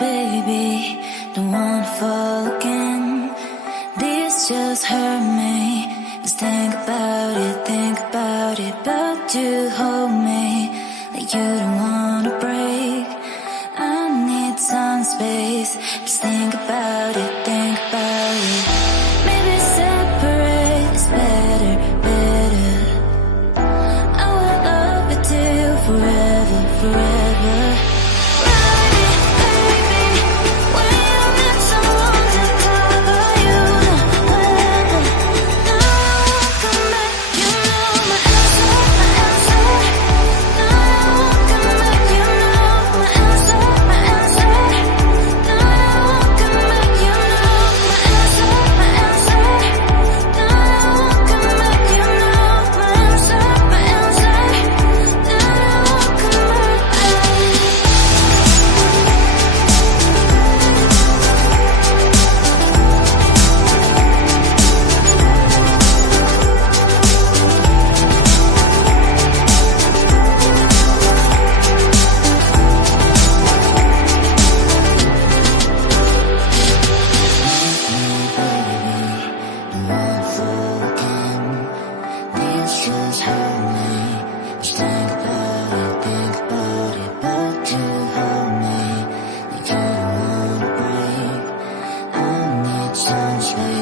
me, baby, don't wanna fall again. This just hurt me. Just think about it, but you hold me like you don't wanna break. I need some space. Just think about it, maybe separate is better, better. I will love you till forever, forever. Just hurt me. Just think about it, but you hold me like you don't wanna break. I need some space.